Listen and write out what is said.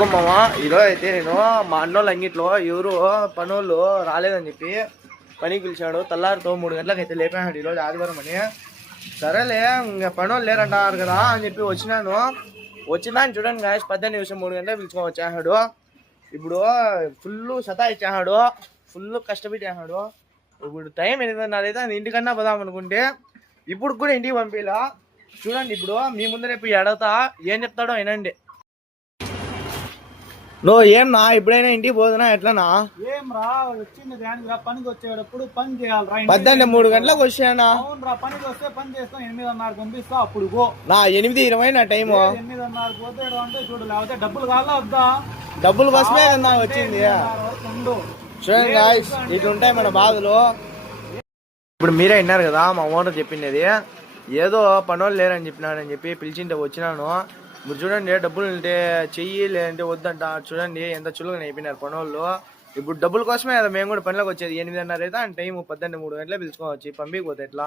మామా ఈరోజు అయితే నేను మా అన్నోళ్ళ అంగిట్లో ఎవరు పనోళ్ళు రాలేదని చెప్పి పనికి పిలిచాడు. తెల్లారితో 3 గంటలకు అయితే లేపాడు ఈరోజు ఆదివారం అని. సరేలే ఇంకా పనోళ్ళు లేరంటారు కదా అని చెప్పి వచ్చినాను. వచ్చిందని చూడండి గాయస్ 18 నిమిషం 3 గంటలకు పిలుచుకొని వచ్చేసాడు. ఇప్పుడు ఫుల్ సతా ఇచ్చేసాడు, ఫుల్ కష్టపెట్టేసాడు. ఇప్పుడు టైం 8:30 అయితే ఇంటికన్నా పోదాం అనుకుంటే ఇప్పుడు కూడా ఇంటికి పంపిలా. చూడండి ఇప్పుడు మీ ముందు రేపు ఎడతా ఏం చెప్తాడో వినండి. నువ్వు ఏం నా ఇప్పుడైనా ఇంటికి పోదునా ఎట్లనా? ఏం రా వచ్చింది దానికి రా, పనికి వచ్చేటప్పుడు పని చేయాలరా. 3 గంటలకు వచ్చానా? అవును రా, పనికి వస్తే పని చేస్తాం. 8:30 పంపిస్తా, అప్పుడు పో. నా 8:20 నా టైము. 8:30 పోతే అంటే చూడు, లేకపోతే డబ్బులు కావాలా వద్దా? డబ్బులు కోసమే కదా వచ్చింది. చూడండి గాయ్స్ ఇట్లుంటాయి మన బాధలు. ఇప్పుడు మీరే విన్నారు కదా మా ఓనర్ చెప్పింది. ఏదో పనోళ్ళు లేరని చెప్పినాడని చెప్పి పిలిచింటే వచ్చినాను. మీరు చూడండి డబ్బులు ఉంటే చెయ్యి, లేదంటే వద్దంట. చూడండి ఎంత చులుగా అయిపోయినారు పనోళ్ళు. ఇప్పుడు డబ్బుల కోసమే కదా మేము కూడా పనిలోకి వచ్చేది. 8:30 అయితే టైం 18 3 గంటలే పిలుచుకోవచ్చు. పంపిపోతే ఎట్లా?